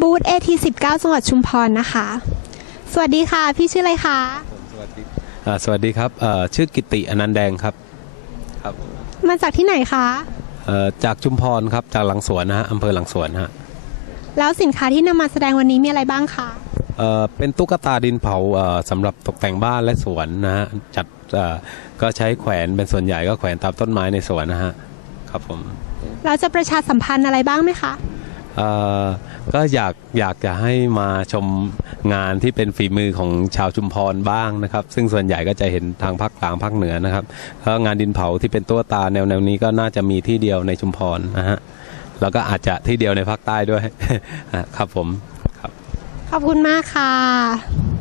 บูธ AT19 จังหวัดชุมพรนะคะ สวัสดีค่ะ พี่ชื่ออะไรคะ สวัสดีอ่าสวัสดีครับเอ่อชื่อกิติอนันต์แดงครับครับมาจากที่ไหนคะ เอ่อจากชุมพรครับจากหลังสวนนะฮะอำเภอหลังสวนฮะแล้วสินค้าที่นำมาแสดงวันนี้มีอะไรบ้างคะ เอ่อเป็นตุ๊กตาดินเผาเอ่อสำหรับตกแต่งบ้านและสวนนะฮะจัดเอ่อก็ใช้แขวนเป็นส่วนใหญ่ก็แขวนตามต้นไม้ในสวนนะฮะครับผม เราจะประชาสัมพันธ์อะไรบ้างไหมคะเอ่อ ก็อยากอยากจะให้มาชมงานที่เป็นฝีมือของชาวชุมพรบ้างนะครับ ซึ่งส่วนใหญ่ก็จะเห็นทางภาคกลางภาคเหนือนะครับก็งานดินเผาที่เป็นตัวตาแนวแนวนี้ก็น่าจะมีที่เดียวในชุมพรนะฮะแล้วก็อาจจะที่เดียวในภาคใต้ด้วยครับผมครับขอบคุณมากค่ะ